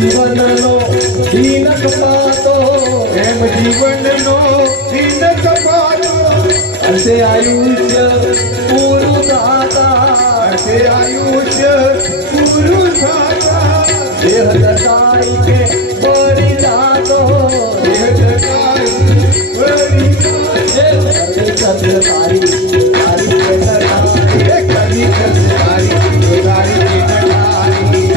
જીવનનો દીનક પાતો એમ જીવનનો દીનક પાતો અંતે આયુષ્ય પૂરું થતા અંતે આયુષ્ય પૂરું થતા દેહ જતાઈ કે પડી જાતો દેહ જતાઈ પડી જાતો તારી તારી કદી તારી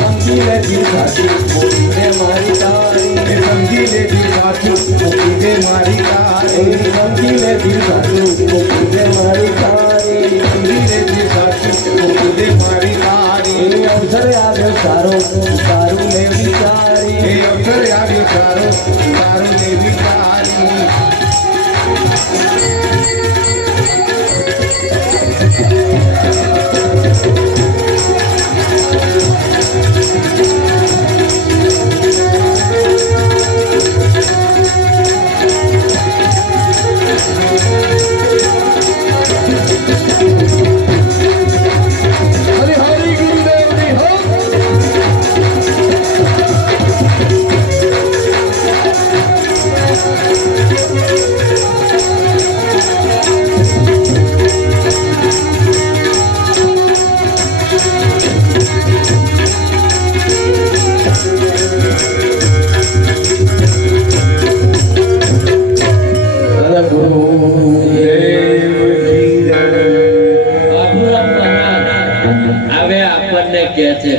સમજી લેતી સાચી મૂકીને મારી તારી સમજી લેતી સાચું મૂકીને મારી તારી સમજી લેતી સાચું મૂકીને મારી તારી સમજી લેતી સાચું મૂકીને મારી તારી એ અવસર આવ્યો સારો સારું ને વિચારી એ અવસર આવ્યો સારો સારું ને વિચારી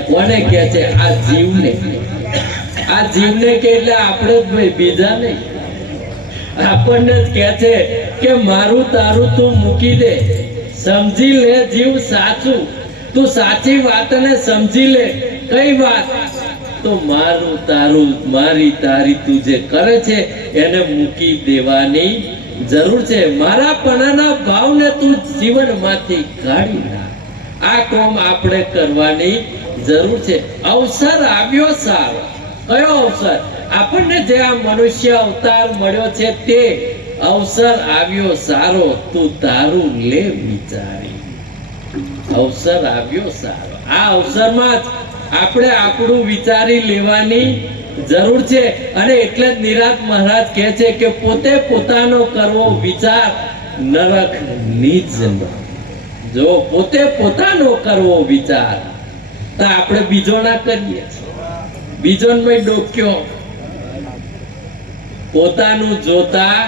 કોને કે છે? આ જીવને કે એટલે આપણે જ ભાઈ, બીજા નહીં. આપણને જ કે છે કે મારું તારું તું મૂકી દે, સમજી લે જીવ સાચું, તું સાચી વાતને સમજી લે. કઈ વાત? તો મારું તારું મારી તારી તું જે કરે છે એને મૂકી દેવાની જરૂર છે. મારા પણાના ભાવને તું જીવનમાંથી કાઢી નાખ. આ કામ આપણે કરવાની જરૂર છે. અવસર આવ્યો સારો. કયો અવસર? આપણને જે આ મનુષ્ય અવતાર મળ્યો છે તે અવસર આવ્યો સારો, તું તારું લે વિચારી. અવસર આવ્યો સારો. આ અવસરમાં જ આપણે આપણું વિચારી લેવાની જરૂર છે. અને એટલે જ નિરાંત મહારાજ કહે છે કે પોતે પોતાનો કરવો વિચાર નરક નિજમાં. જો પોતે પોતાનો કરવો વિચાર તો આપણે બીજો ના કરીએ. બીજો ડોક્યો પોતાનું જોતા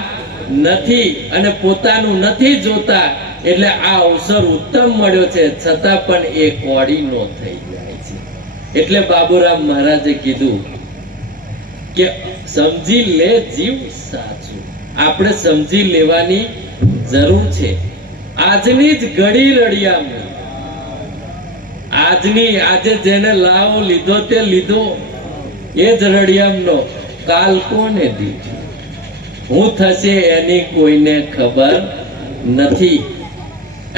નથી અને પોતાનું નથી જોતા, એટલે આ અવસર ઉત્તમ મળ્યો છે છતાં પણ એ કોડીનો થઈ જાય છે. એટલે બાબુરામ મહારાજે કીધું કે સમજી લે જીવ સાચું. આપણે સમજી લેવાની જરૂર છે. આજની જ ઘડી રળિયામણી, આજે જેને લાવો લીધો તે લીધો, એ જ રળિયામનો કાલ કોને દીધો? હું થશે એની કોઈને ખબર નથી.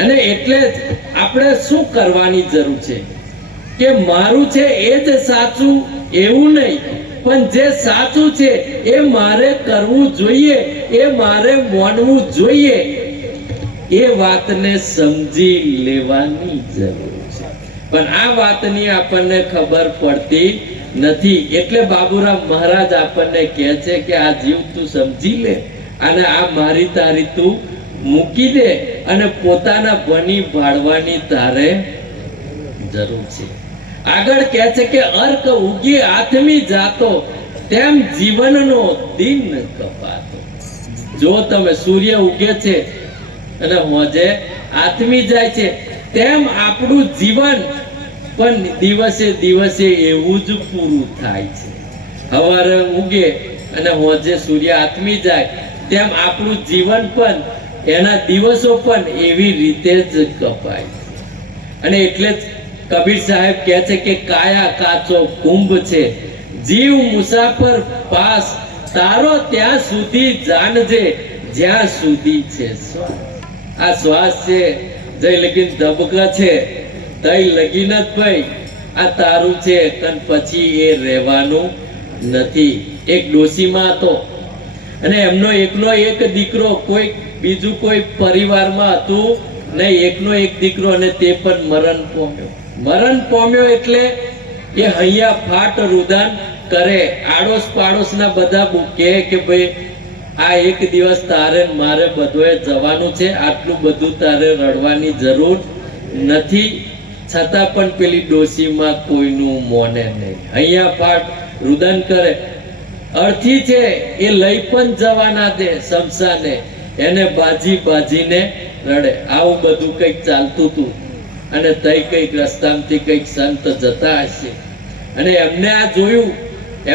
અને એટલે જ આપણે શું કરવાની જરૂર છે કે મારું છે એ જ સાચું એવું નહીં, પણ જે સાચું છે એ મારે કરવું જોઈએ, એ મારે માનવું જોઈએ. એ વાતને સમજી લેવાની જરૂર છે. પણ આ વાતની આપણને ખબર પડતી નથી. એટલે બાબુરામ મહારાજ આપણને કહે છે કે આ જીવ તું સમજી લે અને આ મારી તારી તું મૂકી દે અને પોતાના બની ભાળવાની તારે જરૂર છે. આગળ કહે છે કે અર્ક ઉગી આથમી જાતો, તેમ જીવનનો દિન કપાતો. જો તમે સૂર્ય ઉગે છે અને હોજે આથમી જાય છે, તેમ આપણું જીવન પણ દિવસે દિવસે એવું જ પૂરું થાય છે. સવારે ઉગે અને હોજે સૂર્ય આથમી જાય, તેમ આપણું જીવન પણ એના દિવસો પણ એવી રીતે જ કપાય. અને એટલે જ કબીર સાહેબ કહે છે કે કાયા કાચો કુંભ છે, જીવ મુસાફર પાસ, તારો ત્યાં સુધી જાણજે જ્યાં સુધી છે શ્વાસ. આ શ્વાસ છે જય લગીન ધબકા છે તઈ લગીન જ ભાઈ આ તારું છે, કન પછી એ રહેવાનું નથી. એક ડોશીમાં હતો અને એમનો એકનો એક દીકરો, કોઈ બીજું કોઈ પરિવારમાં હતું નહીં. એકનો એક દીકરો અને તે પણ મરણ પામ્યો. મરણ પામ્યો એટલે એ હૈયા ફાટ રુદન કરે, આડોશ પાડોશના બધા કે ભાઈ આ એક દિવસ તારે ને મારે બધોએ જવાનું છે, આટલું બધું તારે રડવાની જરૂર નથી. છતાં પણ પેલી ડોશીમાં કોઈનું મોને નહીં. અહીંયા પાઠ રુદન કરે, અર્થી છે એ લઈ પણ જવાના દે શમશાને, એને બાજી બાજીને રડે. આવું બધું કંઈક ચાલતું હતું. અને તઈ કંઈક રસ્તામાંથી કંઈક સંત જતા હશે અને એમને આ જોયું,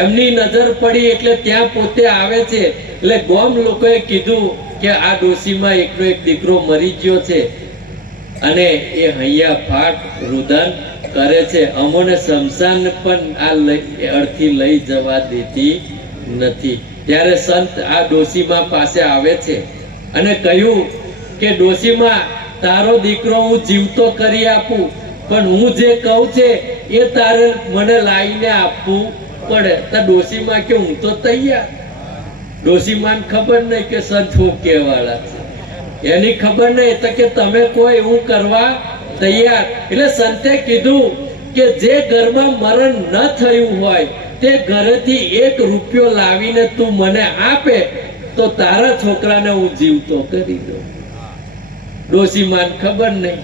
એમની નજર પડી એટલે ત્યાં પોતે આવે છે. એટલે ગોમ લોકોએ કીધું કે આ ડોશીમાં એકનો એક દીકરો મરી ગયો છે અને એ હૈયા ફાટ રુદન કરે છે. અમોને શમશાન પણ આ અર્થી લઈ જવા દેતી નથી. ત્યારે સંત આ ડોશીમાં પાસે આવે છે અને કહ્યું કે ડોશીમાં, તારો દીકરો હું જીવતો કરી આપું, પણ હું જે કહું છે એ તારે મને લાવીને આપવું પડે. તો ડોશીમાં કે હું તો તૈયાર. ડોશીમાન ખબર નહીં કે સંત હું કહેવાળા છે, એની ખબર નહીં તો કે તમે કોઈ એવું કરવા તૈયાર. એટલે સંતે કીધું કે જે ઘરમાં મરણ ન થયું હોય તે ઘરેથી 1 રૂપિયો લાવીને તું મને આપે તો તારા છોકરાને હું જીવતો કરી દઉં. ડોશીમાન ખબર નહીં.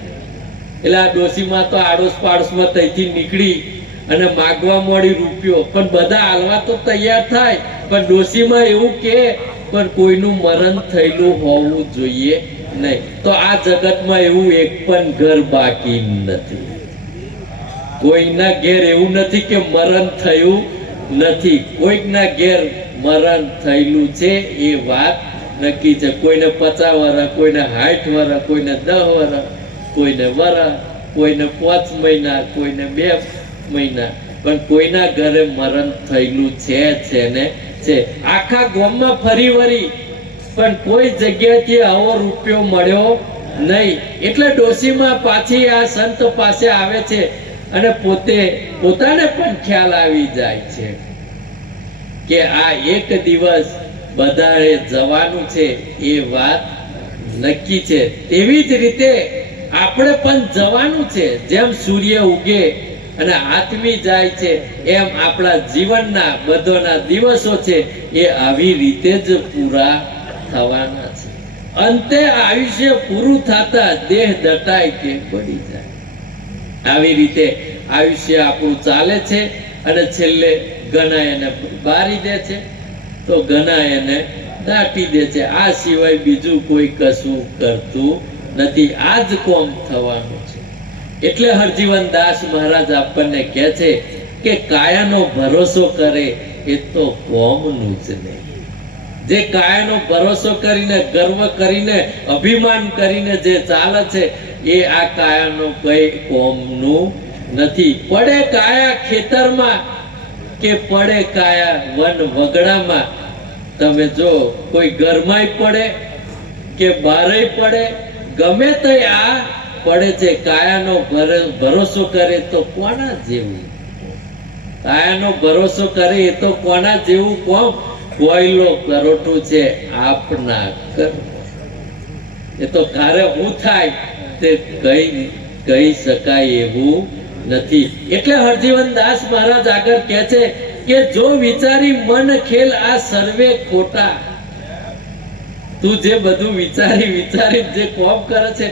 એટલે આ ડોશીમાં તો આડોશ પાડોશમાં ત્યાંથી નીકળી અને માગવા મળી રૂપિયો, પણ બધા હાલવા તો તૈયાર થાય, પણ ડોશીમાં એવું કે પણ કોઈનું મરણ થયેલું હોવું જોઈએ નહીં. તો આ જગતમાં એવું એક પણ ઘર બાકી નથી. કોઈના ઘેર એવું નથી કે મરણ થયું નથી. કોઈકના ઘેર મરણ થયેલું છે એ વાત નક્કી છે. કોઈને 50 વર્ષ, કોઈને 60 વર્ષ, કોઈને 10 વર્ષ, કોઈને વર્ષ, કોઈને 5 મહિના, કોઈને 2 મહિના, પણ કોઈના ઘરે મરણ થયેલું છે ને છે. આખા ગામમાં ફરી વળી પણ કોઈ જગ્યાએથી આવો રૂપિયો મળ્યો નહીં. એટલે ડોશીમાં પાછી આ સંત પાસે આવે છે અને પોતાને પણ ખ્યાલ આવી જાય છે કે આ એક દિવસ બધાએ જવાનું છે, એ વાત નક્કી છે. તેવી જ રીતે આપણે પણ જવાનું છે. જેમ સૂર્ય ઉગે અને આથમી જાય છે એમ આપણા જીવનના બધોના દિવસો છે એ આવી રીતે જ પૂરા થવાના છે. અંતે આયુષ્ય પૂરું થતા દેહ દટાય કે પડી જાય. આવી રીતે આયુષ્ય આપણું ચાલે છે અને છેલ્લે ઘણા એને બારી દે છે તો ઘણા એને દાટી દે છે. આ સિવાય બીજું કોઈ કશું કરતું નથી. આ જ કોમ થવાનું છે. એટલે હરજીવન દાસ મહારાજ આપણને કહે છે કે કાયાનો ભરોસો કરે એ તો કોમનું જ નહીં. જે કાયાનો ભરોસો કરીને, ગર્વ કરીને, અભિમાન કરીને જે ચાલે છે એ આ કાયાનો કઈ કોમનું નથી. પડે કાયા ખેતરમાં કે પડે કાયા વન વગડામાં, તમે જો કોઈ ઘરમાંય પડે કે બહારય પડે, ગમે તે આ પડે છે. કાયાનો ભરોસો કરે તો કોના જેવું? કાયાનો ભરોસો કરે એ તો કોના જેવું? કોમ કોયલો કરોટું છે આપના કર્મ. એ તો કારે હું થાય તે કહી શકાય એવું નથી. એટલે હરજીવન દાસ મહારાજ આગળ કહે છે કે જો વિચારી મન ખેલ આ સર્વે ખોટા. તું જે બધું વિચારી જે કોમ કરે છે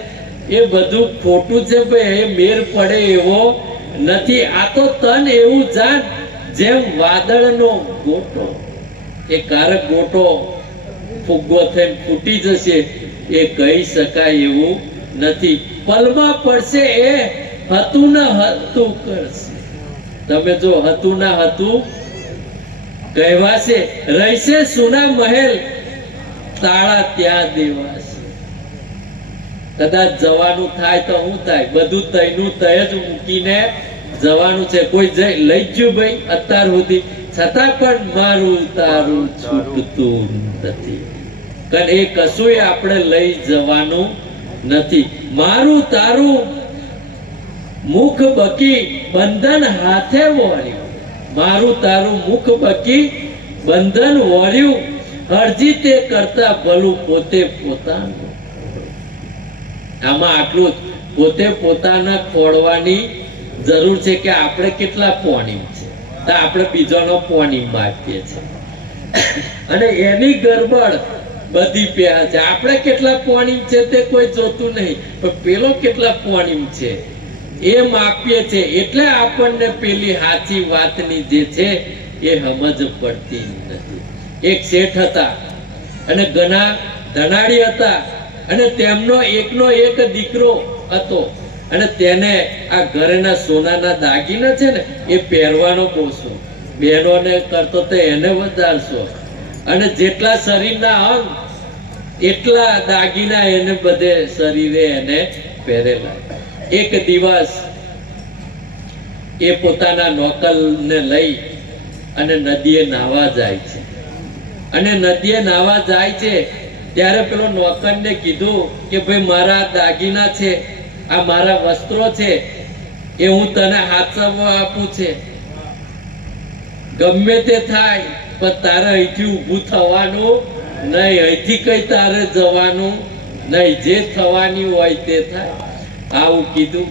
એ બધું ખોટું છે ભાઈ. એ મેર પડે એવો નથી. આ તો તન એવું જાણ જેમ વાદળનો ગોટો. એ કારક ગોટો ફુગ્ગો થઈને ફૂટી જશે એ કહી શકાય એવું નથી. પલમાં પડશે એ હતું ન હતું કરશે. તમે જો હતું ના હતું કહેવાશે. રહેશે સુના મહેલ તાળા ત્યાં દેવાશે. કદાચ જવાનું થાય તો શું થાય? બધું તયનું તય જ મૂકીને જવાનું છે. કોઈ લઈ ગયું ભાઈ અત્યાર સુધી, છતાં પણ મારું તારું છૂટતું નથી. કારણ એ કશું આપણે લઈ જવાનું નથી. મારું તારું મુખ બકી બંધન હાથે વળ્યું. મારું તારું મુખ બકી બંધન વળ્યું. અરજી તે કરતા ભલું પોતે પોતાનું. આમાં આટલું જ. પોતે પોતાના ખોળવાની જરૂર છે કે આપણે કેટલા પોણી છે. તો આપણે બીજાનો પોણી માગીએ છીએ અને એની ગરબડ બધી પ્યા છે. આપણે કેટલા પોણી છે તે કોઈ જોતું નહીં, પણ પેલો કેટલા પોણી છે એ માપીએ છે. એટલે આપણને પેલી સાચી વાતની જે છે એ સમજ પડતી નથી. એક શેઠ હતા અને ઘણા ધનાડી હતા અને તેમનો એકનો એક દીકરો હતો અને તેને આ ઘરના સોનાના દાગીના છે ને એ પહેરવાનો બહુ શોખ. બહેનોને કરતો તો એને વધારશો અને જેટલા શરીરના અંગ એટલા દાગીના એને બધે શરીરે એને પહેરેલા. એક દિવસ એ પોતાના નોકરને લઈ અને નદીએ નાહવા જાય છે અને નદીએ નાહવા જાય છે ત્યારે પેલો નોકરને કીધું કે ભાઈ મારા દાગીના છે, આ મારા વસ્ત્રો છે એ હું તને હાથમાં આપું છે. ગમે તે થાય પણ તારે અહીંથી ઊભું થવાનું નહીં, અહીંથી કઈ તારે જવાનું નહીં, જે થવાની હોય તે થાય. આવું કીધું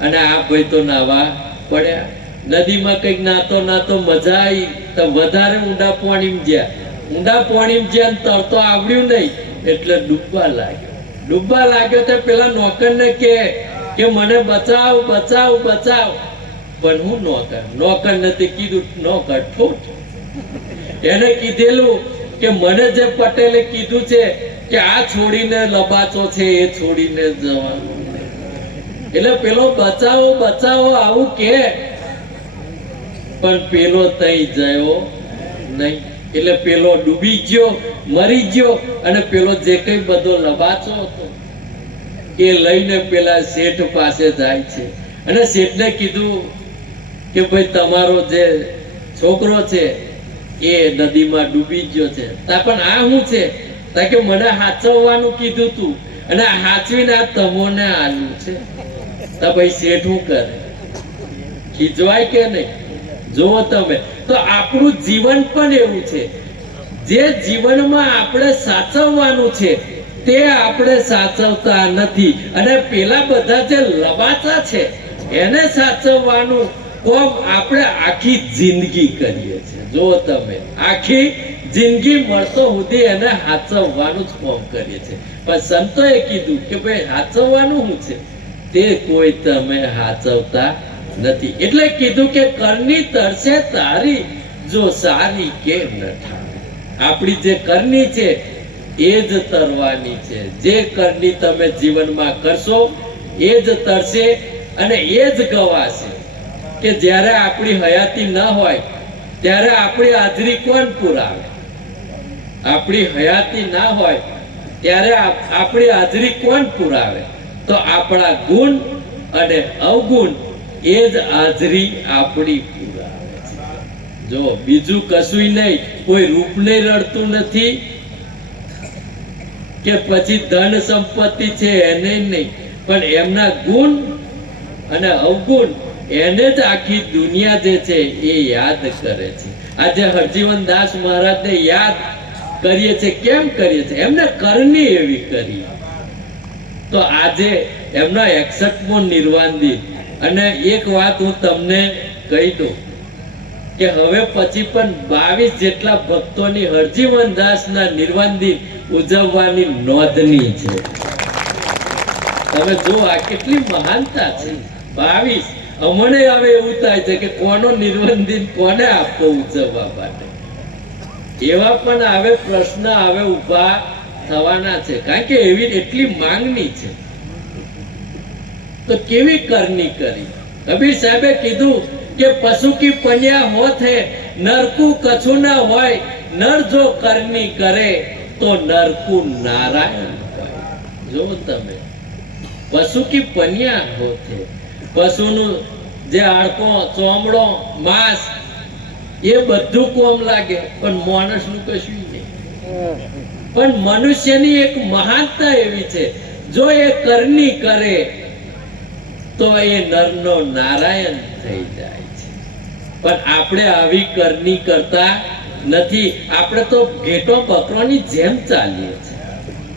અને આ ભાઈ તો નાવા પડ્યા. નદીમાં કઈક નાતો નાતો મજા આવી તો વધારે ઊંડા પાણીમાં ગયા. ઊંડા પાણીમાં જ્યાં તરતો આવડ્યું નહીં એટલે ડૂબવા લાગ્યો તો પેલા નોકરને કે મને બચાવ બચાવ બચાવ. પણ હું નોકર નથી કીધું, નોકર ઠોઠ. એને કીધેલું કે મને જે પટેલે કીધું છે કે આ છોડીને લબાચો છે એ છોડીને જવાનું. એટલે પેલો બચાવો બચાવો આવું કે પણ પેલો તઈ ગયો નહીં. એટલે પેલો ડૂબી ગયો, મરી ગયો અને પેલો જે કઈ બધો લબાચો હતો એ લઈને પેલા શેઠ પાસે જાય છે અને શેઠને કીધું કે ભાઈ તમારો જે છોકરો છે એ નદીમાં ડૂબી ગયો છે. પણ આ શું છે? કે મને હાચવવાનું કીધું તું અને હાચવીને આ તમોને આલ્યું છે. તો ભાઈ શેઠ શું કરે? ખીજવાય કે નહીં? જુઓ તમે, તો આપણું જીવન પણ એવું છે. જે જીવનમાં આપણે સાચવવાનું છે તે આપણે સાચવતા નથી અને પેલા બધા જે લબાચા છે એને સાચવવાનું કોમ આપણે આખી જિંદગી કરીએ છીએ. જો તમે આખી જિંદગી મળતો સુધી એને સાચવવાનું જ કોમ કરીએ છીએ. પણ સંતોએ કીધું કે ભાઈ સાચવવાનું શું છે તે કોઈ તમે સાચવતા નથી. એટલે કીધું કે કરની તરસે તારી જો સારી કેમ ન થાય. આપણી જે કરની છે એ જ તરવાની છે. જે કરની તમે જીવનમાં કરશો એ જ તરશે અને એ જ ગવાશે. કે જ્યારે આપણી હયાતી ન હોય ત્યારે આપણી હાજરી કોણ પુરાવે? આપણી હયાતી ના હોય ત્યારે આપણી હાજરી કોણ પુરાવે? તો આપણા ગુણ અને અવગુણ એ જ હાજરી આપણી પુરાવે છે. જો બીજું કશું નહીં, કોઈ રૂપને રડતું નથી કે પછી ધન સંપત્તિ છે એને નહીં, પણ એમના ગુણ અને અવગુણ એને જ આખી દુનિયા જે છે એ યાદ કરે છે. આજે હરજીવન દાસ મહારાજને યાદ કરીએ છીએ. કેમ કરીએ છીએ? એમને કરની એવી કરી. તો આજે એમનો 61મો નિર્વાણ દિન. અને એક વાત હું તમને કહી દઉં કે હવે પછી પણ 22 જેટલા ભક્તોની હરજીવન દાસના નિર્વાણ દિન ઉજવવાની નોંધની છે. તમે જો આ કેટલી મહાનતા છે. 22 અમને હવે એવું થાય છે કે કોનો નિર્વાણ દિન કોને આપવો ઉજવવા માટે. એવા પણ હવે પ્રશ્ન હવે ઉભા થવાના છે, કારણ કે એવી એટલી માંગણી છે. તો કેવી કરની કરી? કબીર સાહેબે કીધું કે પશુ કી પન્યા હોત હે નરકુ કછું ના હોય, નર જો કરની કરે તો નરકુ નારાયણ હોય. જો તમે, પશુ કી પન્યા હોત હે, પશુનું જે હાડકો, ચોમડો, માંસ એ બધું કોમ લાગે, પણ માણસનું કશું નહીં. પણ મનુષ્યની એક મહાનતા એવી છે, જો એ કરની કરે તો એ નરનો નારાયણ થઈ જાય છે. પણ આપણે આવી કરની કરતા નથી. આપણે તો ઘેટો બકરોની જેમ ચાલીએ છીએ.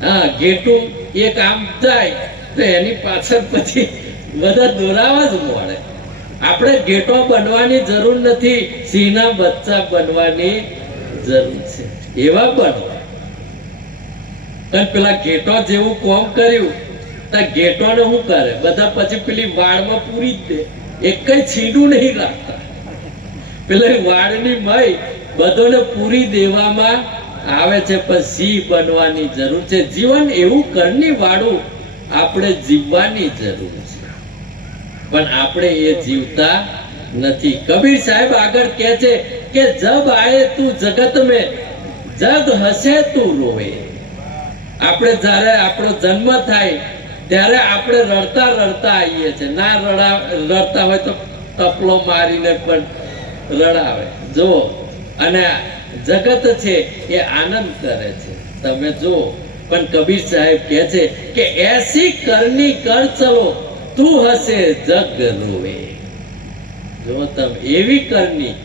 હા, ઘેટું એક આમ જાય તો એની પાછળ પછી બધા દોરાવા જ મળે. આપણે ઘેટો બનવાની જરૂર નથી, સિંહના બચ્ચા બનવાની જરૂર છે. એવા બનો. પેલા ઘેટો જેવું કોમ કર્યું, ઘેટો ને શું કરે, બધા પછી પેલી વાળમાં પૂરી જ દે, એક કઈ છીંડું નહીં રાખતા. પેલા વાળની મય બધોને પૂરી દેવામાં આવે છે. પણ સિંહ બનવાની જરૂર છે. જીવન એવું કરની વાળું આપણે જીવવાની જરૂર છે, પણ આપણે એ જીવતા નથી. કબીર સાહેબ આગળ કહે છે કે જબ આયે તું જગત में જગ હસે તું રોવે. આપણે જ્યારે આપણો જન્મ થાય ત્યારે આપણે રડતા રડતા આવીએ છીએ. ના રડતા હોય તો ટપલો મારીને પણ રડાવે. જો અને જગત છે એ આનંદ કરે છે, તમે જો. પણ કબીર સાહેબ કહે છે કે એસી કરની કર ચલો તું હસે જગ રોવે. જો તમે એવી કરની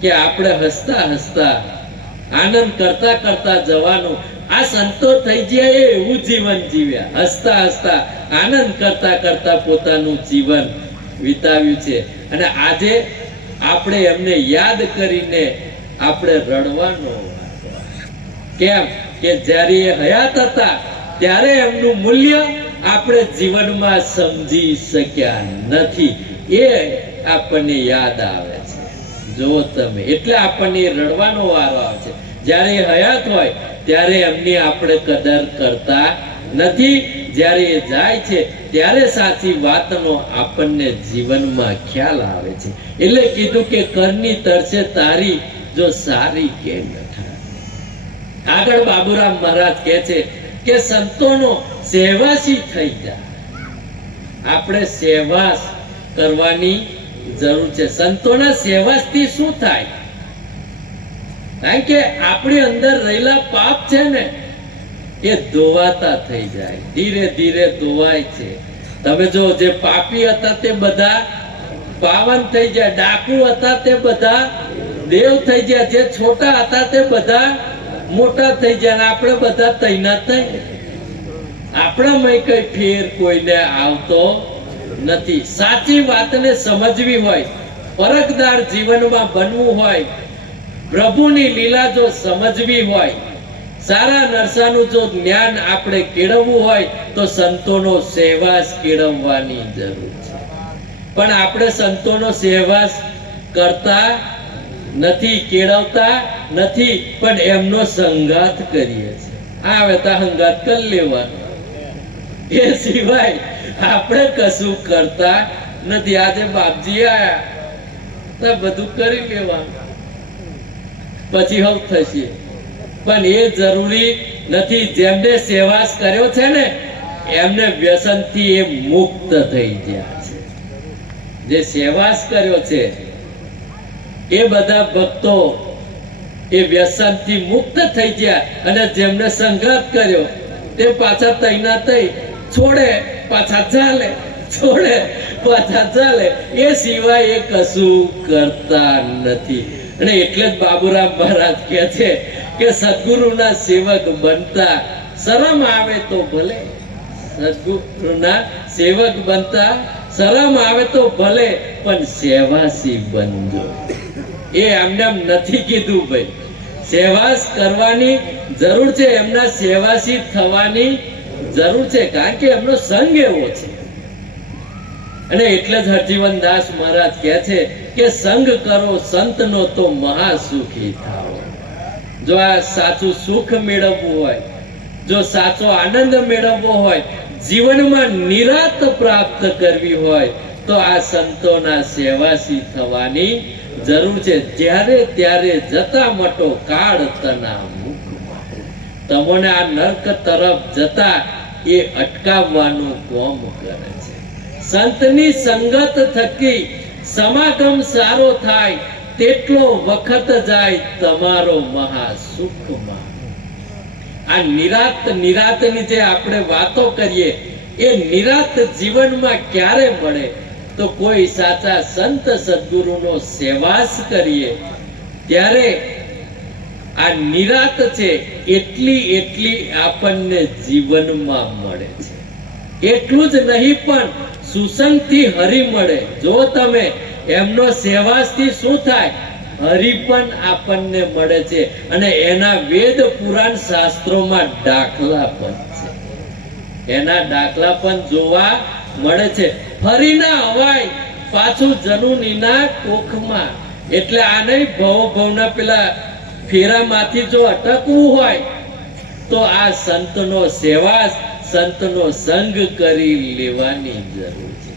કે આપણે હસતા હસતા આનંદ કરતા કરતા જવાનું. આ સંતો થઈ ગયા એવું જીવન જીવ્યા, હસતા હસતા આનંદ કરતા કરતા પોતાનું જીવન વિતાવ્યું છે. અને આજે આપણે એમને યાદ કરીને આપણે રડવાનો. કેમ કે જ્યારે એ હયાત હતા ત્યારે એમનું મૂલ્ય આપણે જીવનમાં સમજી શક્યા નથી. એ આપણને યાદ આવે છે. જો તમે, એટલે આપણને રડવાનો વારો આવે છે. જ્યારે એ હયાત હોય ત્યારે એમની આપણે કદર કરતા નથી. જ્યારે એ જાય છે ત્યારે સાચી વાતનો આપણને જીવનમાં ખ્યાલ આવે છે. એટલે કીધું કે કરની તરસે તારી જો સારી કે નઠા. આગળ બાબુરામ મહારાજ કહે છે કે સંતોનો સહેવાસી થઈ જા. આપણે સહેવાસ કરવાની જરૂર છે. સંતોના સહેવાસથી શું થાય? કારણ કે આપણી અંદર રહેલા પાપ છે ને એ ધોવાતા થઈ જાય, ધીરે ધીરે ધોવાય છે. તમે જો જે પાપી હતા તે બધા પાવન થઈ જાય, ડાકુ હતા તે બધા દેવ થઈ જાય, જે છોટા હતા તે બધા મોટા થઈ જાય. આપણે બધા તૈનાત થઈ. આપણામાં કઈ ફેર કોઈને આવતો નથી. સાચી વાતને સમજવી હોય, પરખદાર જીવનમાં બનવું હોય, પ્રભુની લીલા જો સમજવી હોય, સારા નરસાનું જો જ્ઞાન આપણે કેળવવું હોય તો સંતોનો સહેવાસ કેળવવાની જરૂર છે. પણ આપણે સંતોનો સહેવાસ કરતા નથી, કેળવતા નથી, પણ એમનો સંગાત કરીએ છીએ. આવે તો સંગાત કરી લેવાનો, એ સિવાય આપણે કશું કરતા નથી. આજે બાપજી આયા તો બધું કરી લેવાનું, પછી હવ થશે. પણ એ જરૂરી નથી. જેમને સહેવાસ કર્યો છે ને એમને વ્યસનથી એ મુક્ત થઈ ગયા છે. જે સહેવાસ કર્યો છે એ બધા ભક્તો એ વ્યસનથી મુક્ત થઈ ગયા. અને જેમને સંઘાત કર્યો તે પાછા તૈનાત થઈ, છોડે પાછા ચાલે, છોડે પાછા ચાલે. એ સિવાય એ કશું કરતા નથી. અને એટલે જ બાબુરામ મહારાજ કહે છે કે સદગુરુના સેવક બનતા શરમ આવે તો ભલે. સદગુરુના સેવક બનતા શરમ આવે તો ભલે, પણ સહેવાસી બનજો. એ એમને નથી કીધું ભાઈ. સહેવાસ કરવાની જરૂર છે, એમના સહેવાસી થવાની જરૂર છે, કારણ કે એમનો સંગ એવો છે. અને એટલે જ હરજીવન દાસ મહારાજ કહે છે કે સંગ કરો સંતનો તો મહાસુખી થાઓ. જો આ સાચું સુખ મેળવવું હોય, જો સાચો આનંદ મેળવવો હોય, જીવનમાં નિરાત પ્રાપ્ત કરવી હોય તો આ સંતોના સહેવાસી થવાની જરૂર છે. જ્યારે ત્યારે જતા મટો કાળ તના મુખમાં. તમને આ નર્ક તરફ જતા એ અટકાવવાનું કામ કરે છે. સંતની સંગત થકી સમાગમ સારો થાય, તેટલો વખત જાય તમારો મહાસુખમાં. આ નિરાતની જે આપણે વાતો કરીએ એ નિરાત જીવનમાં ક્યારે મળે? તો કોઈ સાચા સંત સદગુરુનો સહેવાસ કરીએ ત્યારે આ નિરાત છે એટલી આપણને જીવનમાં મળે છે. એટલું જ નહીં પણ સુસંગથી હરી મળે. જો તમે એમનો સેવાસથી શું થાય? હરિ પણ આપણને મળે છે અને એના વેદ પુરાણ શાસ્ત્રોમાં દાખલા પણ છે. એના દાખલા પણ જોવા મળે છે. ફરી ના અવાય પાછું જનુનીના કોખમાં. એટલે આ નહીં ભવના પેલા ફેરામાંથી જો અટકવું હોય તો આ સંતનો સેવા, સંતનો સંગ કરી લેવાની જરૂર છે.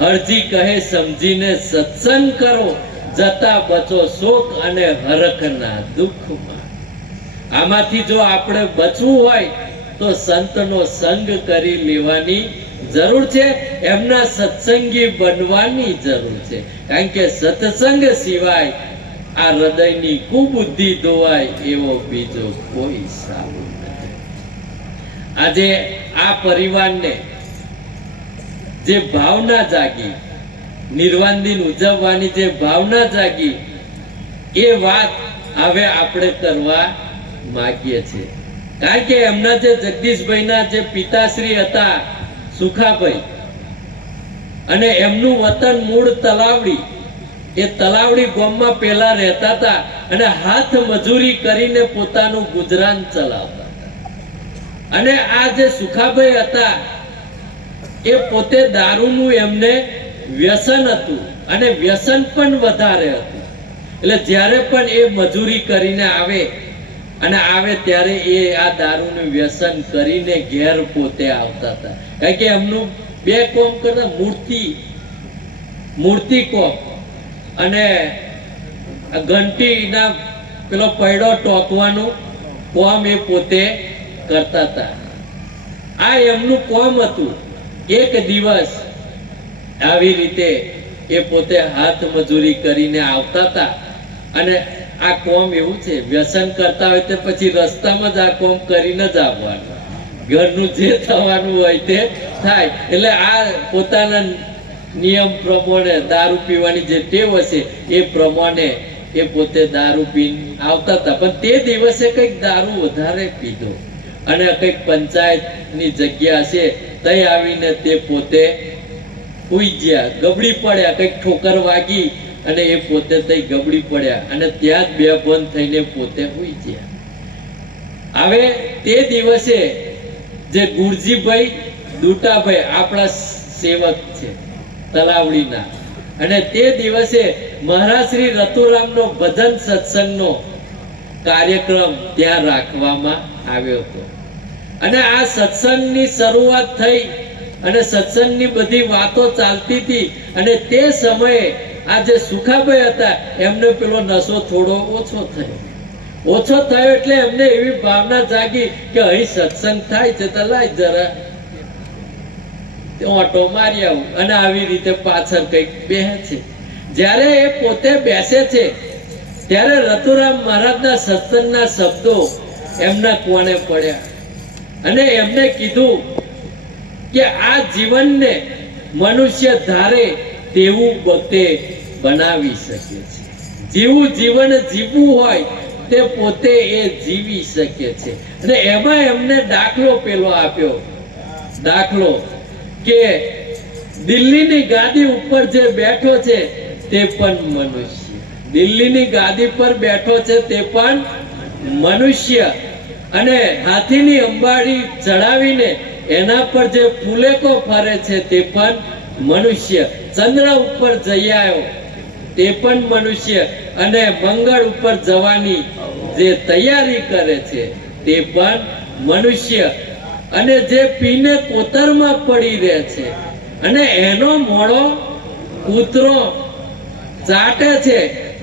હરજી કહે સમજીને સત્સંગ કરો, જતા બચો શોક અને હરખના દુઃખમાં. આમાંથી જો આપણે બચવું હોય તો સંતનો સંગ કરી લેવાની જરૂર છે. એમના સત્સંગી બનવાની જરૂર છે. કારણ કે સત્સંગ સિવાય આ હૃદયની કુબુદ્ધિ ધોવાય એવો બીજો કોઈ સાબુ નથી. આજે આ પરિવારને જે ભાવના જાગી, નિર્વાણ દિન ઉજવવાની જે ભાવના જાગી, એ વાત હવે આપણે કરવા માંગીએ છીએ. કારણ કે એમના જે જગદીશભાઈના જે પિતાશ્રી હતા સુખાભાઈ, અને એમનું વતન મૂળ તલાવડી. એ તલાવડી ગામમાં પહેલા રહેતા હતા અને હાથ મજૂરી કરીને પોતાનું ગુજરાન ચલાવતા હતા. અને આ જે સુખાભાઈ હતા એ પોતે દારૂનું એમને વ્યસન હતું અને વ્યસન પણ વધારે હતું. એટલે જ્યારે પણ એ મજૂરી કરીને આવે ત્યારે એ આ દારૂનું વ્યસન કરીને ઘેર પોતે આવતા હતા. કારણ કે એમનું બે કોમ કરતા, મૂર્તિ કોમ અને ઘંટીના પેલો પૈડો ટોકવાનું કોમ એ પોતે કરતા હતા. આ એમનું કોમ હતું. એક દિવસ આવી રીતે એ પોતે હાથ મજૂરી કરીને આવતા હતા અને આ કોમ એવું છે, વ્યસન કરતા હોય તો પછી રસ્તામાં જ આ કોમ કરીને જ આવવાનું. ઘરનું જે થવાનું હોય તે થાય. એટલે આ પોતાના નિયમ પ્રમાણે દારૂ પીવાની જે ટેવ હશે એ પ્રમાણે એ પોતે દારૂ પીને આવતા હતા. પણ તે દિવસે કંઈક દારૂ વધારે પીધો અને કંઈક પંચાયતની જગ્યા છે તઈ આવીને તે પોતે હુઈ ગયા, ગબડી પડ્યા. કંઈક ઠોકર વાગી અને એ પોતે તઈ ગબડી પડ્યા અને ત્યાં જ બેભાન થઈને પોતે હુઈ ગયા. હવે તે દિવસે જે ગુરજીભાઈ દુટાભાઈ આપણા સેવક છે તલાવડીના, અને તે દિવસે મહારાજ શ્રી રતુરામનો ભજન સત્સંગનો કાર્યક્રમ ત્યાં રાખવામાં આવ્યો હતો. અને આ સત્સંગની શરૂઆત થઈ અને સત્સંગની બધી વાતો ચાલતી હતી. અને તે સમયે આ જે સુખાભાઈ હતા એમને પેલો નશો થોડો ઓછો થયો એટલે એમને એવી ભાવના જાગી કે અહીં સત્સંગ થાય છે તો લાય જરા ઓટો મારી આવું. અને આવી રીતે પાછળ કંઈક બેસે છે. જ્યારે એ પોતે બેસે છે ત્યારે રતુરામ મહારાજના સત્સંગના શબ્દો એમના કોણે પડ્યા અને એમને કીધું કે આ જીવનને મનુષ્ય ધારે તેવું પોતે બનાવી શકે છે. જેવું જીવન જીવવું હોય તે પોતે એ જીવી શકે છે. અને એમાં એમને દાખલો પેલો આપ્યો, દાખલો કે દિલ્હીની ગાદી ઉપર જે બેઠો છે તે પણ મનુષ્ય. દિલ્હીની ગાદી પર બેઠો છે તે પણ મનુષ્ય. અને હાથીની અંબાડી ચડાવીને એના પર જે ફૂલેકો ફરે છે તે પણ મનુષ્ય. ચંદ્ર ઉપર જઈ આવ્યો તે પણ મનુષ્ય. અને મંગળ ઉપર જવાની જે તૈયારી કરે છે તે પણ મનુષ્ય. અને જે પીને કોતરમાં પડી રહે છે અને એનો મોળો કૂતરો ચાટે છે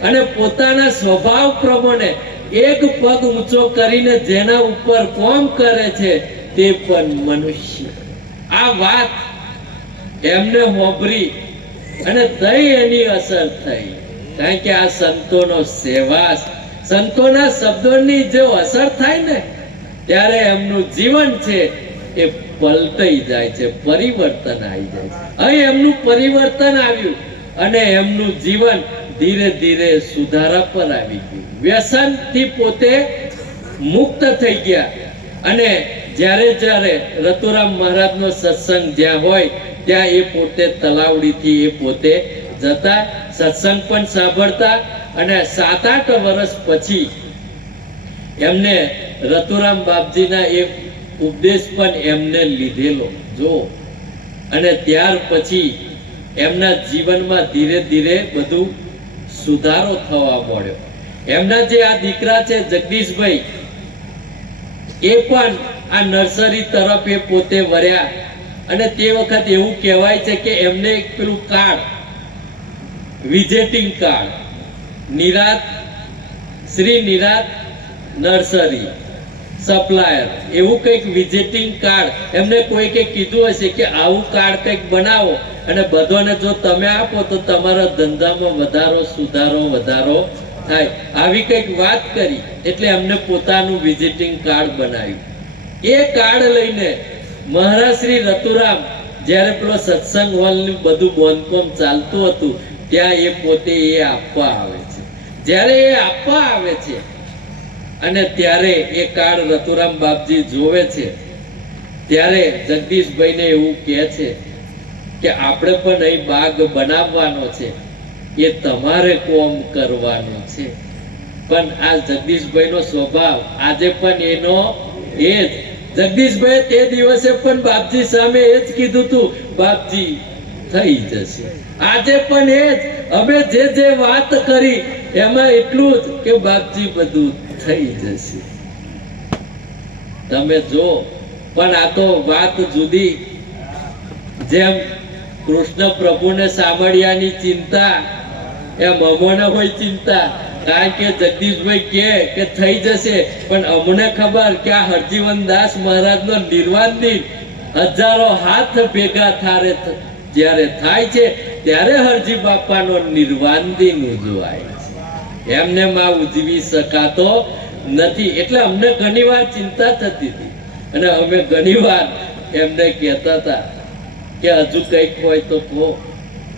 અને પોતાના સ્વભાવ પ્રમાણે એક પગ ઊંચો કરીને જેના ઉપર કોમ કરે છે તે પણ મનુષ્ય. આ વાત એમને હોભરી અને તઈ એની અસર થઈ. કારણ કે આ સંતોનો સેવા, સંતોના શબ્દોની જો અસર થાય ને ત્યારે એમનું જીવન છે એ પલટાઈ જાય છે, પરિવર્તન આવી જાય છે. અહીં એમનું પરિવર્તન આવ્યું અને એમનું જીવન ધીરે ધીરે સુધારા પર આવી ગયું. વ્યસનથી પોતે મુક્ત થઈ ગયા. અને જ્યારે રતુરામ મહારાજનો સત્સંગ જ્યાં હોય ત્યાં એ પોતે તલાવડીથી એ પોતે જતા. સત્સંગ પણ સાંભળતા અને 7-8 વર્ષ પછી એમને રતુરામ બાપજીના એક ઉપદેશ પણ એમને લીધેલો જો, અને ત્યાર પછી એમના જીવનમાં ધીરે ધીરે બધું સુધારો થવા મળ્યો. એમના જે આ દીકરા છે જગદીશભાઈ, એ પણ આ નર્સરી તરફ એ પોતે વર્યા, અને તે વખત એવું કહેવાય છે કે એમને એક પેલું card, visiting card, Nirat Shri Nirat nursery supplier, એવું કંઈક વિઝિટિંગ કાર્ડ એમને કોઈકે કીધું હશે કે આવું કાર્ડ કંઈક બનાવો અને બધાને જો તમે આપો તો તમારા ધંધામાં વધારો થાય, આવી કંઈક વાત કરી. એટલે એમને પોતાનું વિઝિટિંગ કાર્ડ બનાવ્યું. એ કાર્ડ લઈને મહારાજ શ્રી રતુરામ જ્યારે પેલો સત્સંગ હોલનું બધું બાંધકામ ચાલતું હતું ત્યાં એ પોતે એ આપવા આવે છે. જ્યારે એ આપવા આવે છે અને ત્યારે એ કાર્ડ રતુરામ બાપજી જોવે છે, ત્યારે જગદીશભાઈને એવું કહે છે કે આપણે પણ અહીં બાગ બનાવવાનો છે, એ તમારે કોમ કરવાનું છે. પણ આ જગદીશભાઈનો સ્વભાવ આજે પણ એનો એ જ. જગદીશભાઈ તે દિવસે પણ બાપજી સામે એ જ કીધું હતું, બાપજી થઈ જશે. આજે પણ એ જ, અમે જે વાત કરી એમાં એટલું જ કે બાપજી બધું થઈ જશે. તમે જો, પણ આ તો વાત જુદી. જેમ કૃષ્ણ પ્રભુને સાંભળ્યાની ચિંતા એમ અમોને હોય ચિંતા. કારણ કે જગદીશભાઈ કે થઈ જશે, પણ અમને ખબર કે આ હરજીવન દાસ મહારાજનો નિર્વાણ દિન હજારો હાથ ભેગા થારે જ્યારે થાય છે ત્યારે હરજી બાપાનો નિર્વાણ દિન ઉજવાય છે. એમને માં ઉજવી શકાતો નથી. એટલે અમને ઘણીવાર ચિંતા થતી હતી અને અમે ઘણીવાર એમને કહેતા હતા કે હજુ કંઈક હોય તો કહો,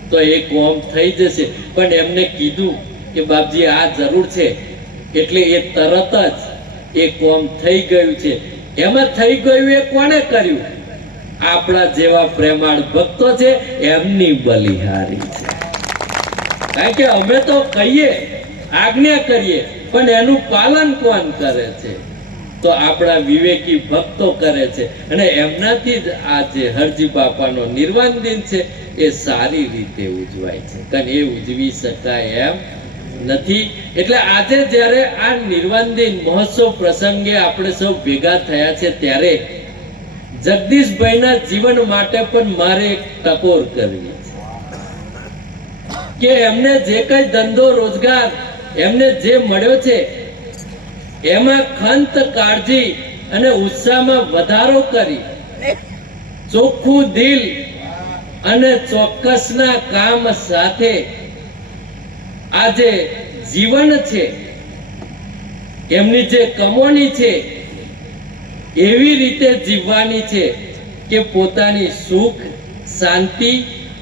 તો એ કોમ થઈ જશે. પણ એમને કીધું કે બાપજી આ જરૂર છે, એટલે એ તરત જ એ કોમ થઈ ગયું છે. એમાં થઈ ગયું એ કોણે કર્યું? આપણા જેવા પ્રેમાળ ભક્તો છે એમની બલિહારી છે. કારણ કે અમે તો કહીએ, આજ્ઞા કરીએ, પણ એનું પાલન કોણ કરે છે? તો આપણા વિવેકી ભક્તો કરે છે. અને એમનાથી જ આ જે હરજી બાપાનો નિર્વાણ દિન છે એ સારી રીતે ઉજવાય છે. કારણ એ ઉજવી શકાય એમ નથી. એટલે આજે જ્યારે આ નિર્વાણ દિન મહોત્સવ પ્રસંગે આપણે સૌ ભેગા થયા છે ત્યારે જગદીશભાઈના જીવન માટે પણ મારે એક ટકોર કરવી છે કે એમને જે કઈ ધંધો રોજગાર એમને જે મળ્યો છે એમાં ખંત, કાળજી અને ઉત્સાહમાં વધારો કરી ચોખ્ખું દિલ અને ચોક્કસના કામ સાથે આજે જીવન છે એમની જે કમોણી છે એવી રીતે જીવવાની છે કે પોતાની સુખ, શાંતિ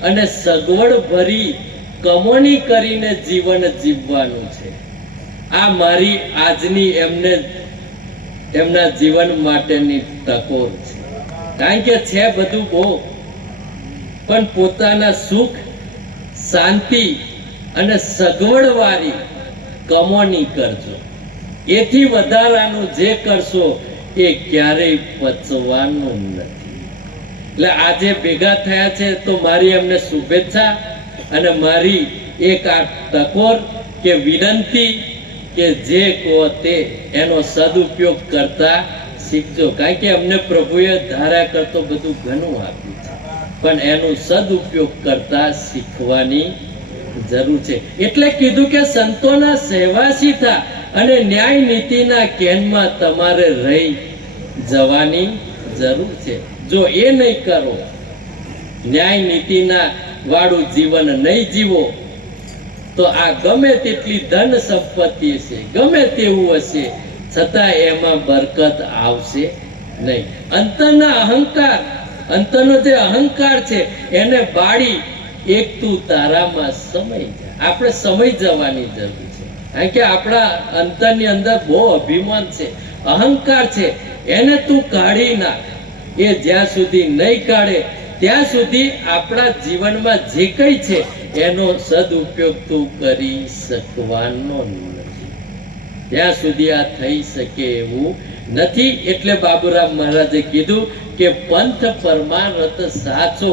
અને સગવડ ભરી કમોણી કરીને જીવન જીવવાનું છે. આ મારી આજની એમના જીવન માટેની ટકોર છે. કારણ કે છે બધું બહુ, પણ પોતાના સુખ, શાંતિ અને સગવડ વાળી કમોણી કરજો. એથી વધારાનું જે કરશો એ ક્યારેય પચવાનું નથી. એટલે આજે ભેગા થયા છે તો મારી એમને શુભેચ્છા અને મારી એક આ ટકોર કે વિનંતી કે જે કહો તે એનો સદુપયોગ કરતા શીખજો. કારણ કે અમને પ્રભુએ ધાર્યા કરતો બધું ઘણું આપ્યું છે, પણ એનો સદુપયોગ કરતા શીખવાની જરૂર છે. એટલે કીધું કે સંતોના સહેવાસી થા અને ન્યાય નીતિના કેનમાં તમારે રહી જવાની જરૂર છે. જો એ નહીં કરો, ન્યાય નીતિના વાળું જીવન નહીં જીવો, તો આ ગમે તેટલી ધન સંપત્તિ હશે, ગમે તેવું હશે, છતાં એમાં બરકત આવશે નહીં. અંતરના અહંકાર, અંતરનો જે અહંકાર છે એને બાળી એક તું તારામાં સમય જા. આપણે સમય જવાની જરૂર છે. કારણ કે આપણા અંતરની અંદર બહુ અભિમાન છે, અહંકાર છે, એને તું કાઢી નાખ. એ જ્યાં સુધી નહીં કાઢે ત્યાં સુધી આપણા જીવનમાં જે કંઈ છે એનો સદુપયોગ તું કરી શકવાનો નથી. ત્યાં સુધી આ થઈ શકે એવું નથી. એટલે બાબુરામ મહારાજે કીધું કે પંથ પરમારથ સાચો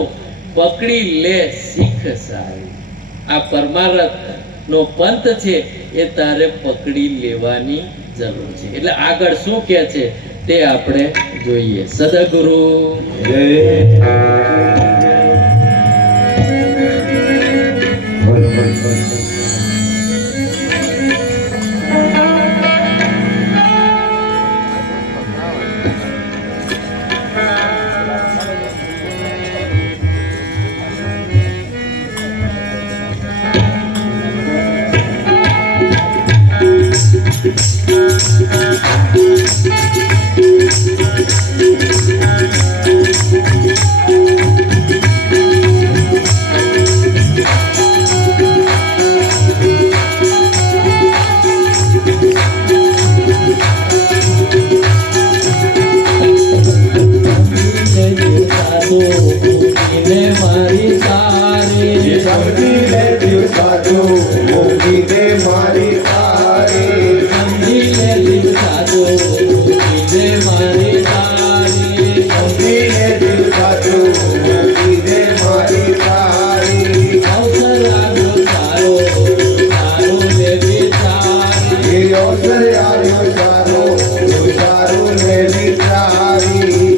પકડી લે શીખ સારી. આ પરમારથ નો પંથ છે એ તારે પકડી લેવાની જરૂર છે. એટલે આગળ શું કહે છે તે આપણે જોઈએ. સદગુરુ મારી તારે સમજી લે દિલ સાચો મૂકીને મારી તારે સમજી લે દિલ સાચો મૂકીને મારી તારે સમજી લે દિલ સાચો મૂકીને મારી તારી અવસર આવ્યો સારો સારો લે વિચારી એ અવસર આવ્યો સારો સારું ને વિચારી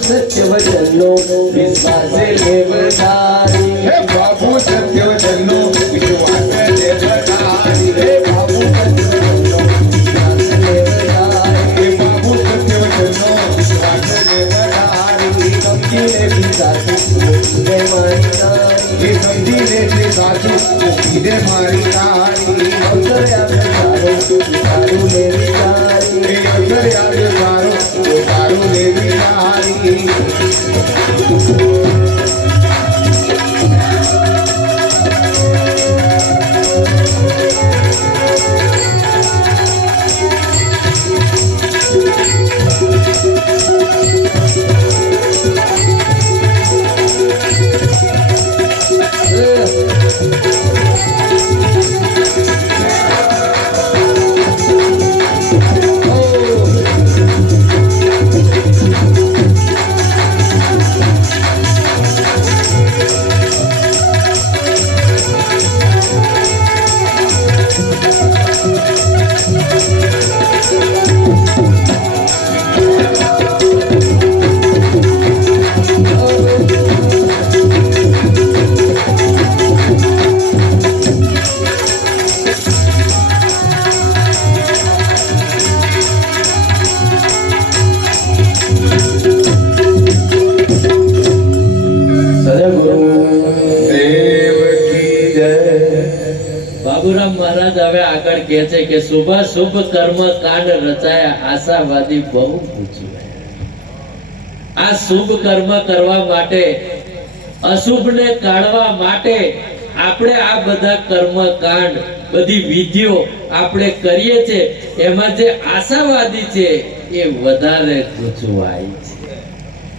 સત્ય વચનનો વિશ્વાસે લેવડારી હે બાપુ સત્ય વચનનો વિશ્વાસ લેવડારી હે બાપુ હે બાપુ સત્ય વચનનો વિશ્વાસ લેવડારી સમજીને બી સાચું મૂકીને મારી તારી એ સમજીને જે સાચું મૂકીને મારી તારી અવસર આપે સારો સારું લેવી તારી એ અવસર આવે સારો તો સારું લેવી તારી બાબુરામ મહારાજ હવે આગળ કહે છે કે શુભ શુભ કર્મ કાંડ રચાયા આશાવાદી બહુ પૂછ્યું આ શુભ કર્મ કરવા માટે અશુભને કાઢવા માટે આપણે આ બધા કર્મ કાંડ બધી વિધિઓ આપણે કરીએ છે એમાં જે આશાવાદી છે એ વધારે ગૂંચવાય છે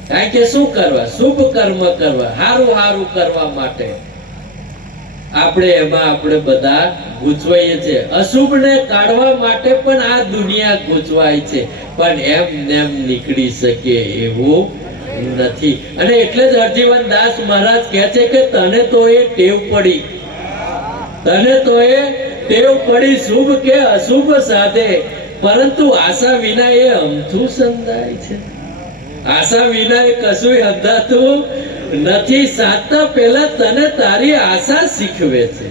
કારણ કે શું કરવા શુભ કર્મ કરવા હારું હારું કરવા માટે આપણે એમાં આપણે બધા ગૂંચવાઈએ છે અશુભને કાઢવા માટે પણ આ દુનિયા ગૂંચવાય છે પણ એમ નેમ નીકળી શકે એવું નથી અને એટલે જ હરજીવન દાસ મહારાજ કહે છે કે તને તો એ ટેવ પડી તને તો એ ટેવ પડી શુભ કે અશુભ સાધે પરંતુ આશા વિના એ અમથું સંધાય છે આશા વિના એ કશું અંધાતું નથી સાધતા પહેલા તને તારી આશા શીખવે છે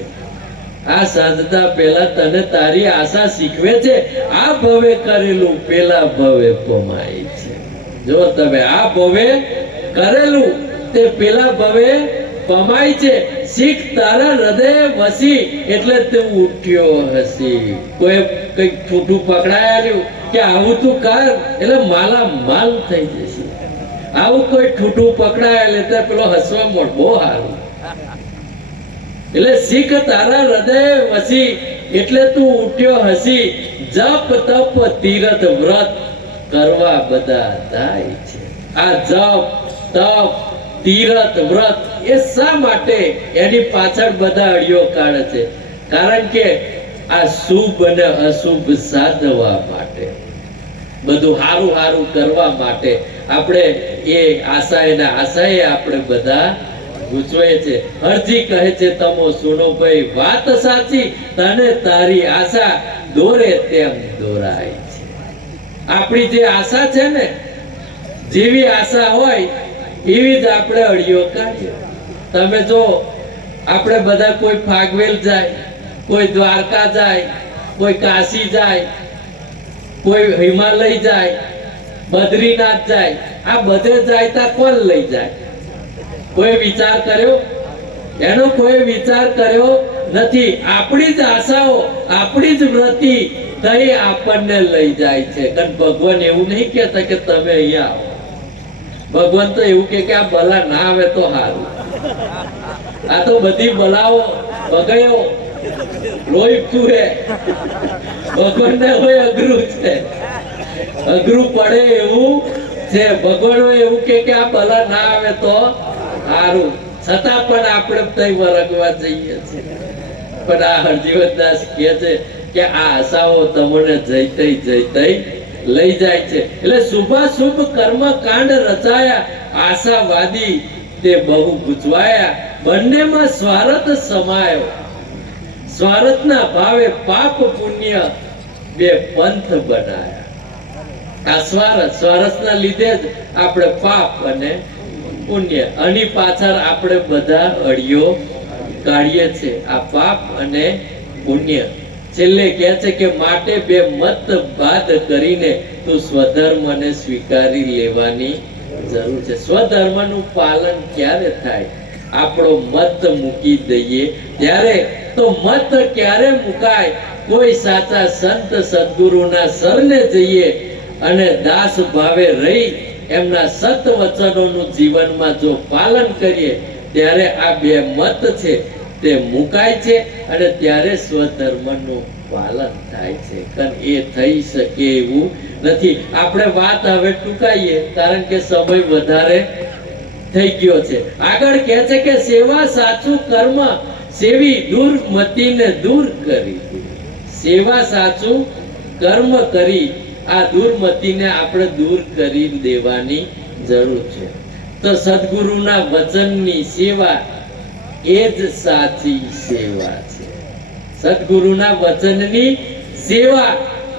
આ સાધતા પહેલા તને તારી આશા શીખવે છે આ ભવે કરેલું પેલા ભવે પમાય છે જો તમે આ ભવે કરેલું તે પેલા ભવે પમાય છે શીખ તારા હૃદય વસી એટલે તે ઉઠ્યો હસી કોઈ કઈક છૂટું પકડાયા કે આવું તું કર એટલે માલા માલ થઈ જશે આવું કોઈ ઠૂઠું પકડાય એટલે પેલો હસવા મોડ બહુ સારું એટલે શીખ તારા હૃદય વસી એટલે તું ઉઠ્યો હસી જપ તપ તીરથ વ્રત કરવા બધા જાય છે આ જપ તપ તીરથ વ્રત એ શા માટે એની પાછળ બધા અડિયો કાઢે છે કારણ કે આ શુભ અને અશુભ સાધવા માટે બધું હારું હારું કરવા માટે આપણે એ આશાએ આપણે બધા ગૂંચવાય છે હરજી કહે છે તમો સુનો ભાઈ વાત સાચી તને તારી આશા દોરે તેમ દોરાય છે આપણી જે આશા છે ને જેવી આશા હોય એવી જ આપણે અડિયો કાઢીએ તમે જો આપણે બધા કોઈ ફાગવેલ જાય કોઈ દ્વારકા જાય કોઈ કાશી જાય કોઈ હિમાલય જાય બદ્રીનાથ જાય આ બધે જાય તા કોણ લઈ જાય કોઈ વિચાર કર્યો એનો કોઈ વિચાર કર્યો નથી આપણી જ આશાઓ આપણી જ વ્રતિ તઈ આપણને લઈ જાય છે કારણ ભગવાન એવું નહીં કહેતા કે તમે અહીંયા આવો ભગવાન તો એવું કે આ બલા ના આવે તો સારું આ તો બધી બલાઓ બગડ્યો લોહી ચૂહે ભગવાનને હોય અઘરું છે અઘરું પડે એવું છે ભગવાન એવું કે આ બલા ના આવે તો સારું છતાં પણ આપણે તઈ વરગવા જઈએ છીએ પણ આ હરજીવનદાસ કહે છે કે આ આશાઓ તમને જઈતઈ લઈ જાય છે એટલે શુભાશુભ કર્મ કાંડ રચાયા આશાવાદી તે બહુ ગૂંચવાયા બંનેમાં સ્વાર્થ સમાયો સ્વાર્થના ભાવે પાપ પુણ્ય બે પંથ બનાયા આ સ્વારસના લીધે જ આપણે પાપ અને પુણ્ય, આની પાછળ આપણે બધા અડિયો કાઢીએ છીએ, આ પાપ અને પુણ્ય. છેલ્લે કહે છે કે માટે બે મતભેદ કરીને તું સ્વધર્મને સ્વીકારી લેવાની જરૂર છે. સ્વધર્મનું પાલન ક્યારે થાય? આપણો મત મૂકી દઈએ ત્યારે. તો મત ક્યારે મુકાય? કોઈ સાચા સંત સદગુરુના શરણે જઈએ અને દાસ ભાવે રહી એમના સત વચનોનું જીવનમાં જો પાલન કરીએ ત્યારે આ બે મત છે તે મુકાય છે અને ત્યારે સ્વધર્મનું પાલન થાય છે. કારણ એ થઈ શકે એવું નથી. આપણે વાત હવે ટૂંકાઈએ કારણ કે સમય વધારે થઈ ગયો છે. આગળ કહે છે કે સેવા સાચું કર્મ સેવી દુર્મતીને દૂર કરી. સેવા સાચું કર્મ કરી આ દુર્મતીને આપણે દૂર કરી દેવાની જરૂર છે. તો સદગુરુના વચનની સેવા એ જ સાચી સેવા છે. સદગુરુના વચનની સેવા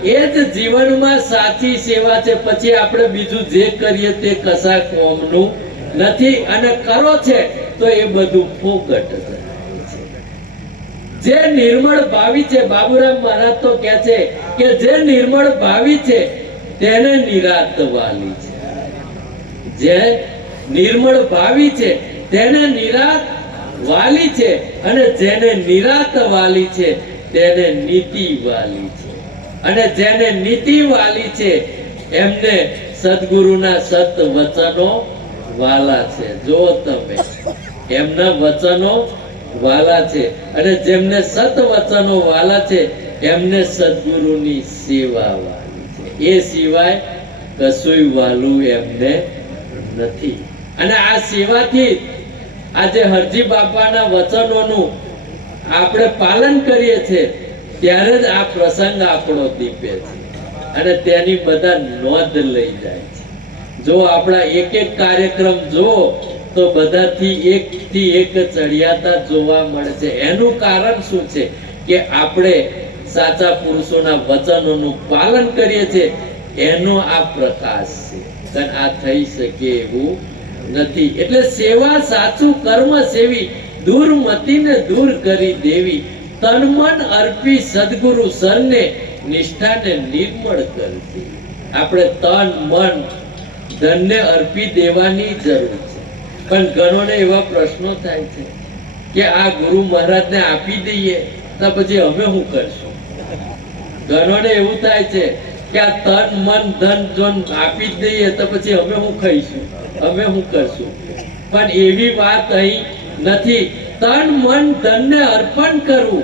એ જ જીવનમાં સાચી સેવા છે. પછી આપણે બીજું જે કરીએ તે કશા કોમનું નથી અને કરો છે તો એ બધું ફોકટ છે. જે નિર્મળ ભાવી છે, બાબુરામ મહારાજ તો કહે છે કે જે નિર્મળ ભાવી છે તેને નિરાત વાલી છે. જે નિર્મળ ભાવી છે તેને નિરાત વાલી છે અને જેને નિરાત વાલી છે તેને નીતિ વાલી છે. અને જેને નીતિ વાલી છે એમને સદગુરુના સત વચનો વાલા છે. જો તમે એમના વચનો વાલા છે અને જેમને સત વચનો વાલા છે એમને સદગુરુની સેવા વાલી છે. એ સિવાય કશું વાલું એમને નથી. અને આ સેવાથી આજે હરજી બાપાના વચનોનું આપણે પાલન કરીએ છીએ ત્યારે જ આ પ્રસંગ આપણો દીપે છે અને તેની બધા નોંધ લઈ જાય છે. જો આપણા એક એક કાર્યક્રમ જો તો બધાથી એક ચડિયાતા જોવા મળે છે. એનું કારણ શું છે કે આપણે સાચા પુરુષોના વચનોનું પાલન કરીએ છીએ એનો આ પ્રકાશ છે. કારણ આ થઈ શકે એવું નથી. એટલે સેવા સાચું કર્મ સેવી દુર્મતીને દૂર કરી દેવી. તન મન અર્પી સદગુરુ સરને નિષ્ઠાને નિર્મળ કરતી. આપણે તન મન ધનને અર્પી દેવાની જરૂર છે. પણ ઘણોને એવા પ્રશ્નો થાય છે કે આ ગુરુ મહારાજને આપી દઈએ તો પછી અમે શું કરશું? ઘણોને એવું થાય છે કે આ તન મન ધન જો આપી જ દઈએ તો પછી અમે શું ખાઈશું, અમે શું કરશું? પણ એવી વાત અહીં નથી. તન મન ધનને અર્પણ કરવું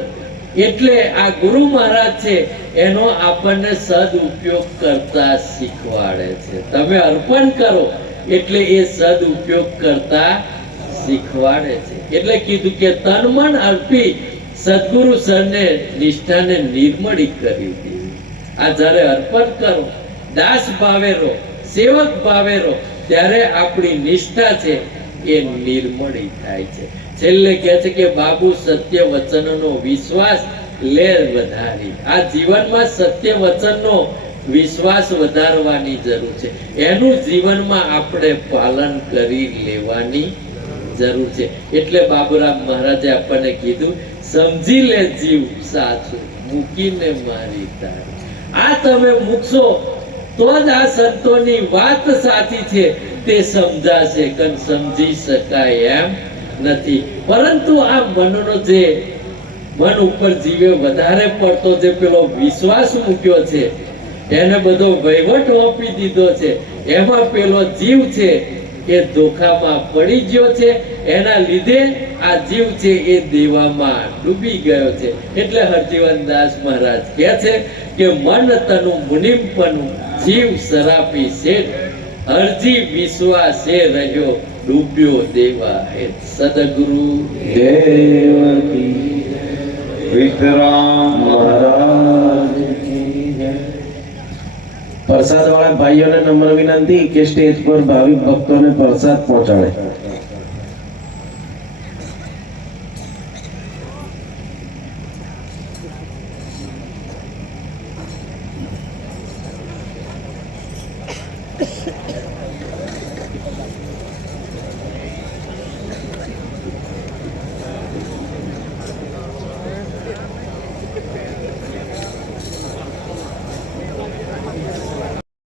એટલે આ ગુરુ મહારાજ છે એનો આપણને સદઉપયોગ કરતા શીખવાડે છે. તમે અર્પણ કરો એટલે એ સદઉપયોગ કરતા શીખવાડે છે. એટલે કીધું કે તન મન અર્પી સદગુરુ સરને નિષ્ઠાને નિર્મળી કરી દીધી. આ જ્યારે અર્પણ કરો, દાસ ભાવે રહો, સેવક ભાવે રહો ત્યારે આપણી નિષ્ઠા છે એ નિર્મળી થાય છે. છેલ્લે કહે છે કે બાબુ સત્ય વચનનો વિશ્વાસ લે વધારી. આ જીવનમાં સત્ય વચનનો વિશ્વાસ વધારવાની જરૂર છે. એનું જીવનમાં આપણે પાલન કરી લેવાની જરૂર છે. એટલે બાબુરામ મહારાજે આપણને કીધું સમજી લે જીવ સાચું મૂકીને મારી તારી. આ તમે મૂકશો તો જ આ સંતોની વાત સાચી છે તે સમજાશે. કન સમજી શકાય એમ નથી. પરંતુ આ મનનો જે મન ઉપર જીવે વધારે પડતો જે પેલો વિશ્વાસ મૂક્યો છે એને બધો વહીવટ આપી દીધો છે એમાં પેલો જીવ છે એ ધોખામાં પડી ગયો છે. એના લીધે આ જીવ છે એ દેવામાં ડૂબી ગયો છે. એટલે હરજીવનદાસ મહારાજ કહે છે કે મન તનુ મુનિમપનું જીવ સરાપી શેઠ હરજી વિશ્વાસે રહ્યો ડૂબ્યો દેવા હેત. સદગુરુ દેવકી વિતરામ મહારાજ. પ્રસાદ વાળા ભાઈઓને નમ્ર વિનંતી કે સ્ટેજ પર ભાવિક ભક્તોને પ્રસાદ પહોંચાડે.